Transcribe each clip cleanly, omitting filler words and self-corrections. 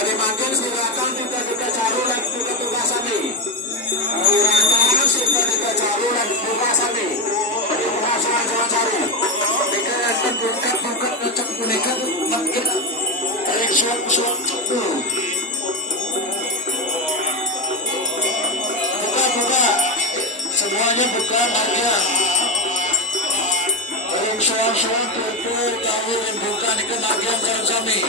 Dipanggil silakan kita jalur dan kita tugasan nih. Silakan kita jalur dan tugasan nih. Tugasan cari. Jika akan bukat ngecek kuningan makin kayak suap tuh. Buka. Semuanya buka harga. Kayak suap tuh tahu yang buka nih kan harga yang kami.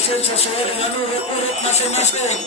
Sesuai dengan urut masing-masing.